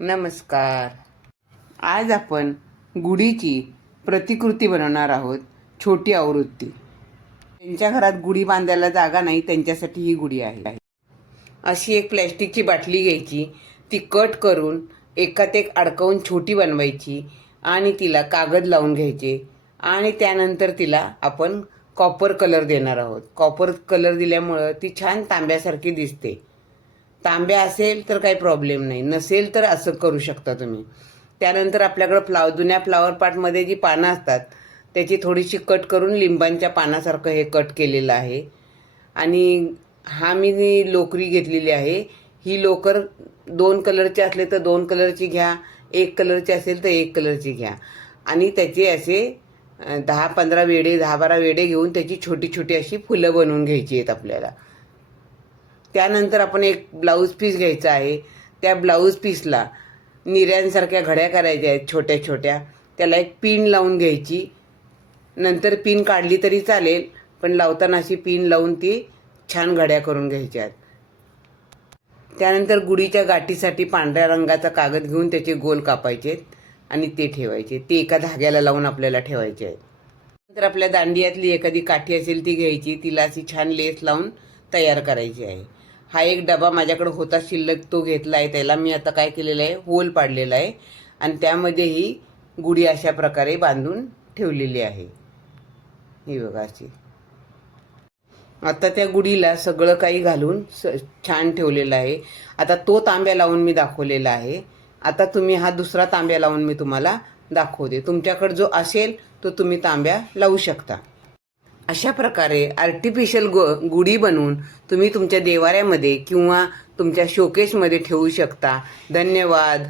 नमस्कार. आज आपण गुढीची प्रतिकृती बनवणार आहोत. छोटी आवृत्ती. त्यांच्या घरात गुढी बांधायला जागा नाही, त्यांच्यासाठी ही गुढी आहे. अशी एक प्लॅस्टिकची बाटली घ्यायची, ती कट करून एकात एक अडकवून छोटी बनवायची आणि तिला कागद लावून घ्यायचे आणि त्यानंतर तिला आपण कॉपर कलर देणार आहोत. कॉपर कलर दिल्यामुळं ती छान तांब्यासारखी दिसते. तांब्या असेल तर काही प्रॉब्लेम नाही, नसेल तर असं करू शकता तुम्ही. त्यानंतर आपल्याकडं जुन्या फ्लावर पॉटमध्ये जी पानं असतात त्याची थोडीशी कट करून लिंबांच्या पानासारखं हे कट केलेलं आहे. आणि हा मी लोकरी घेतलेली आहे. ही लोकर 2 कलरचे असले तर 2 कलरची घ्या, 1 कलरची असेल तर 1 कलरची घ्या. आणि त्याचे असे 10-15 वेडे 10-12 वेडे घेऊन त्याची छोटी छोटी अशी फुलं बनवून घ्यायची आहेत आपल्याला. त्यानंतर आपण एक ब्लाऊज पीस घ्यायचा आहे. त्या ब्लाऊज पीसला निऱ्यांसारख्या घड्या करायच्या आहेत छोट्या छोट्या. त्याला एक पिन लावून घ्यायची. नंतर पिन काढली तरी चालेल, पण लावताना अशी पिन लावून ती छान घड्या करून घ्यायच्या आहेत. त्यानंतर गुढीच्या गाठीसाठी पांढऱ्या रंगाचा कागद घेऊन त्याचे गोल कापायचे आणि ते ठेवायचे. ते एका धाग्याला लावून आपल्याला ठेवायचे आहेत. नंतर आपल्या दांडियातली एखादी काठी असेल ती घ्यायची, तिला अशी छान लेस लावून तयार करायची आहे. हा एक डबा माझ्याकडे होता शिल्लक, तो घेतला आहे. त्याला मी आता काय केलेलं आहे, होल पाडलेला आहे आणि त्यामध्ये ही गुढी अशा प्रकारे बांधून ठेवलेली आहे. ही बघा अशी. आता त्या गुढीला सगळं काही घालून छान ठेवलेलं आहे. आता तो तांब्या लावून मी दाखवलेला आहे. आता तुम्ही हा दुसरा तांब्या लावून मी तुम्हाला दाखवते. तुमच्याकडे जो असेल तो तुम्ही तांब्या लावू शकता. अशा प्रकारे आर्टिफिशियल गुढी बनवून तुम्ही तुमच्या देवाऱ्यामध्ये किंवा तुमच्या शोकेसमध्ये ठेवू शकता. धन्यवाद.